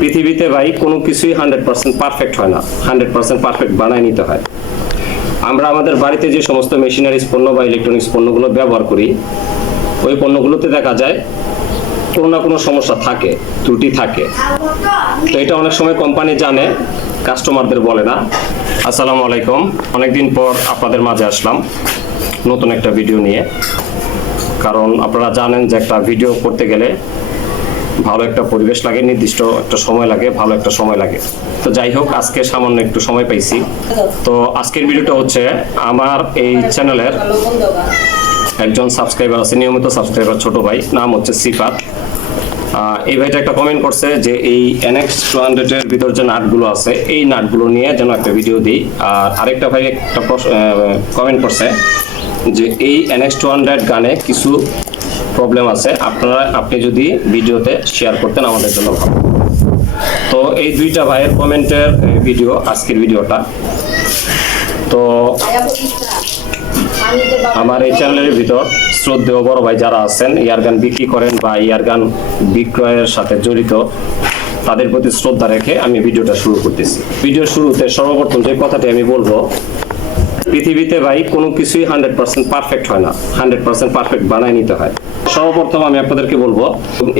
পৃথিবীতে ভাই কোনো কিছুই 100% পারফেক্ট হয় না, 100% পারফেক্ট বানায় নিতে হয়। আমরা আমাদের বাড়িতে যে সমস্ত মেশিনারিজ পণ্য বা ইলেকট্রনিক্স পণ্যগুলো ব্যবহার করি, ওই পণ্যগুলোতে দেখা যায় কোনো না কোনো সমস্যা থাকে, ত্রুটি থাকে। তো এটা অনেক সময় কোম্পানি জানে, কাস্টমারদের বলে না। আসসালামু আলাইকুম, অনেকদিন পর আপনাদের মাঝে আসলাম নতুন একটা ভিডিও নিয়ে। কারণ আপনারা জানেন যে একটা ভিডিও করতে গেলে ভালো একটা পরিবেশ লাগে, নির্দিষ্ট একটা সময় লাগে, ভালো একটা সময় লাগে। তো যাই হোক, আজকে সামান্য একটু সময় পাইছি। তো আজকের ভিডিওটা হচ্ছে আমার এই চ্যানেলের একজন সাবস্ক্রাইবার আছে, নিয়মিত সাবস্ক্রাইবার, ছোট ভাই, নাম হচ্ছে সিফাত। এই ভাইটা একটা কমেন্ট করছে যে এই NX 200 এর ভিতর যে নাটগুলো আছে, এই নাটগুলো নিয়ে যেন একটা ভিডিও দিই। আর আরেকটা ভাই একটা কমেন্ট করছে যে এই NX 200 গানে কিছু প্রবলেম আছে, আপনি যদি ভিডিওতে শেয়ার করতেন আমাদের জন্য ভালো। তো এই দুইটা ভাইয়ের কমেন্টের ভিডিও আজকের ভিডিওটা। তো আমার এই চ্যানেলের ভিতর শ্রদ্ধেয় বড় ভাই যারা আছেন, ইয়ারগান বিক্রি করেন বা ইয়ারগান বিক্রয়ের সাথে জড়িত, তাদের প্রতি শ্রদ্ধা রেখে আমি ভিডিওটা শুরু করতেছি। ভিডিওর শুরুতে সর্বপ্রথম যে কথাটি আমি বলবো, পৃথিবীতে ভাই কোনো কিছুই 100% পারফেক্ট হয় না, 100% পারফেক্ট বানায় নিতে হয়। সর্বপ্রথম আমি আপনাদেরকে বলবো,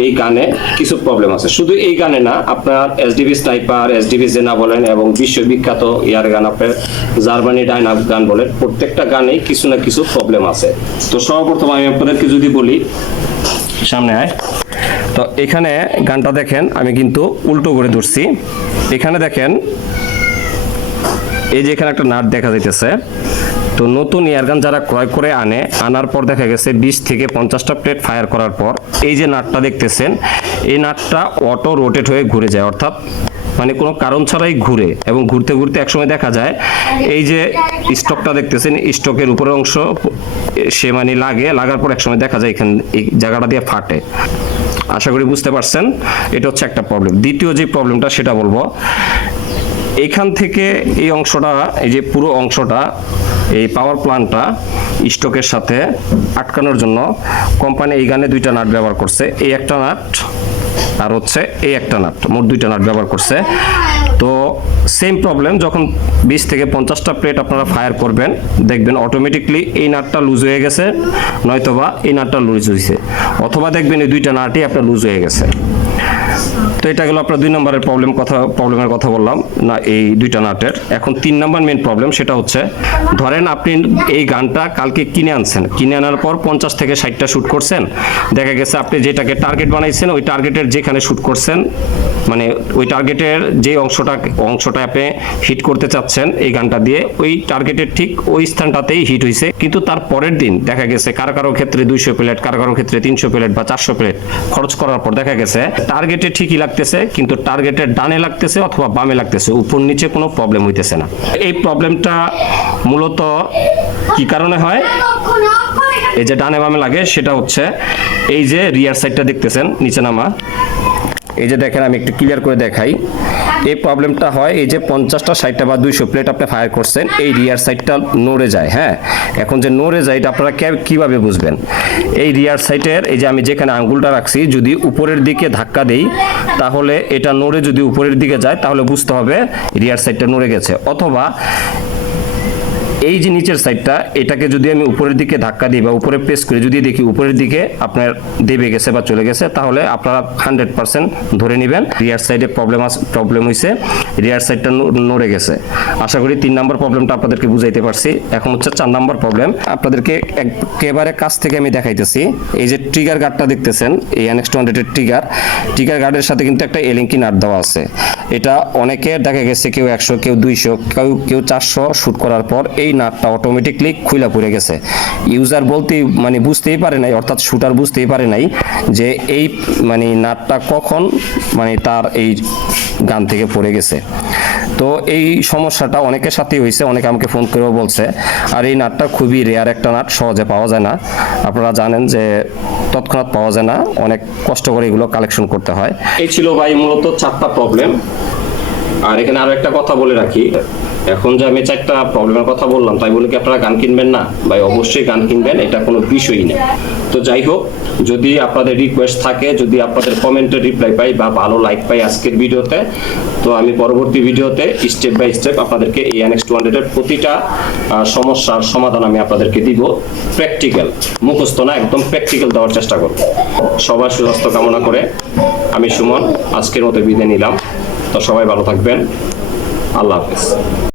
এই গানে কিছু প্রবলেম আছে। শুধু এই গানে না, আপনার SDV স্নাইপার, SDV জেনা বলেন এবং বিশ্ববিখ্যাত ইয়ার গান, আপনার জার্মানি ডাইনাপ গান বলেন, প্রত্যেকটা গানেই কিছু না কিছু প্রবলেম আছে। তো সর্বপ্রথম আমি আপনাদেরকে যদি বলি, সামনে আয়। তো এখানে গানটা দেখেন, আমি কিন্তু উল্টো করে ধরছি। এখানে দেখেন, এই যে এখানে একটা নাট দেখা যাইতেছে। তো নতুন ইয়ারগান যারা ক্রয় করে আনার পর দেখা গেছে 20 থেকে 50টা প্লেট ফায়ার করার পর এই যে নাটটা দেখতেছেন, এই নাটটা অটো রোটেট হয়ে ঘুরে যায়, অর্থাৎ মানে কোনো কারণ ছাড়াই ঘুরে, এবং ঘুরতে ঘুরতে একসময় দেখা যায় এই যে স্টকটা দেখতেছেন, স্টকের উপরের অংশ সে মানে লাগার পর একসময় দেখা যায় এখানে এই জায়গাটা দিয়ে ফাটে। আশা করি বুঝতে পারছেন, এটা হচ্ছে একটা প্রবলেম। দ্বিতীয় যে প্রবলেমটা সেটা বলবো, এইখান থেকে এই অংশটা, এই যে পুরো অংশটা, এই পাওয়ার প্ল্যান্টটা স্টকের সাথে আটকানোর জন্য কোম্পানি এই গানে দুইটা নাট ব্যবহার করছে। এই একটা নাট আর হচ্ছে এই একটা নাট, মোট দুইটা নাট ব্যবহার করছে। তো সেম প্রবলেম, যখন 20 থেকে 50টা প্লেট আপনারা ফায়ার করবেন, দেখবেন অটোমেটিকলি এই নাটটা লুজ হয়ে গেছে, নয়তোবা এই নাটটা লুজ হয়েছে, অথবা দেখবেন এই দুইটা নাটই আপনার লুজ হয়ে গেছে। তো এটা গেল আপনার 2 নম্বরের প্রবলেমের কথা বললাম না, এই দুইটা নাটের। এখন 3 নম্বর মেন প্রবলেম, সেটা হচ্ছে ধরেন আপনি এই গানটা কালকে কিনে আনছেন, কিনে আনার পর 50 থেকে 60টা শ্যুট করছেন। দেখা গেছে আপনি যেটাকে টার্গেট বানাইছেন, ওই টার্গেটের যেখানে শ্যুট করছেন, মানে ওই টার্গেটের যে অংশটা আপনি হিট করতে চাচ্ছেন এই গানটা দিয়ে, ওই টার্গেটের ঠিক ওই স্থানটাতেই হিট হয়েছে। কিন্তু তার পরের দিন দেখা গেছে কারো ক্ষেত্রে 200 প্লেট, কারো ক্ষেত্রে 300 প্লেট বা 400 প্লেট খরচ করার পর দেখা গেছে টার্গেটে ঠিকই লাগতেছে, কিন্তু টার্গেটের ডানে লাগতেছে অথবা বামে লাগতেছে, উপর নিচে কোনো প্রবলেম হইতেছে না। এই প্রবলেমটা মূলত কি কারণে হয়? এই যে ডানে বামে লাগে, সেটা হচ্ছে এই যে রিয়ার সাইডটা দেখতেছেন নিচে নামা, এই যে দেখেন, আমি একটু ক্লিয়ার করে দেখাই। এই প্রবলেমটা হয় এই যে 50টা 60টা বা 200 প্লেট আপনি ফায়ার করছেন, এই রিয়ার সাইডটা নড়ে যায়। হ্যাঁ, এখন যে নড়ে যায় এটা আপনারা কিভাবে বুঝবেন? এই রিয়ার সাইডের, এই যে আমি যেখানে আঙ্গুলটা রাখছি, যদি উপরের দিকে ধাক্কা দেই, তাহলে এটা নড়ে যদি উপরের দিকে যায়, তাহলে বুঝতে হবে রিয়ার সাইডটা নড়ে গেছে। অথবা এই যে নিচের সাইডটা, এটাকে যদি আমি উপরের দিকে ধাক্কা দিই বা উপরে প্রেস করে যদি দেখি উপরের দিকে আপনার দেবে গেছে বা চলে গেছে, তাহলে আপনারা 100% ধরে নেবেন রিয়ার সাইডে প্রবলেম হয়েছে, রিয়ার সাইডটা নড়ে গেছে। আশা করি 3 নম্বর প্রবলেমটা আপনাদেরকে বুঝাইতে পারছি। এখন হচ্ছে 4 নম্বর প্রবলেম, আপনাদেরকে একেবারে কাছ থেকে আমি দেখাইতেছি। এই যে ট্রিগার গার্ডটা দেখতেছেন, এই NX 200 এর ট্রিগার গার্ডের সাথে কিন্তু একটা এলিঙ্কি নাট দেওয়া আছে। এটা অনেকের দেখা গেছে কেউ 100, কেউ 200, কেউ 400 শুট করার পর এই নাটটা অটোমেটিকলি খুইলা পড়ে গেছে। ইউজার মানে বুঝতেই পারে নাই, অর্থাৎ শুটার বুঝতেই পারে নাই যে এই মানে নাটটা কখন মানে তার এই গান থেকে পড়ে গেছে। তো এই সমস্যাটা অনেকের সাথেই হয়েছে, অনেকে আমাকে ফোন করেও বলছে। আর এই নাটটা খুবই রেয়ার একটা নাট, সহজে পাওয়া যায় না। আপনারা জানেন যে তৎক্ষণাৎ পাওয়া যায় না, অনেক কষ্ট করে এগুলো কালেকশন করতে হয়। এই ছিল ভাই মূলত 4টা প্রবলেম। আর এখানে আরো একটা কথা বলে রাখি, এখন যে আমি 4টা প্রবলেমের কথা বললাম তাই বলে কি আপনারা গান কিনবেন না? ভাই অবশ্যই গান কিনবেন, এটা কোনো বিষয়ই না। তো যাই হোক, যদি আপনাদের রিকোয়েস্ট থাকে, যদি আপনাদের কমেন্টের রিপ্লাই পাই বা ভালো লাইক পাই আজকের ভিডিওতে, তো আমি পরবর্তী ভিডিওতে স্টেপ বাই স্টেপ আপনাদেরকে এই NX200 এর প্রতিটা সমস্যার সমাধান আমি আপনাদেরকে দিব, প্র্যাকটিক্যাল, মুখস্থ না, একদম প্র্যাকটিক্যাল দেওয়ার চেষ্টা করব। সবার সুস্বাস্থ্য কামনা করে আমি সুমন আজকের মতো বিদায় নিলাম। তো সবাই ভালো থাকবেন, আল্লাহ হাফেজ।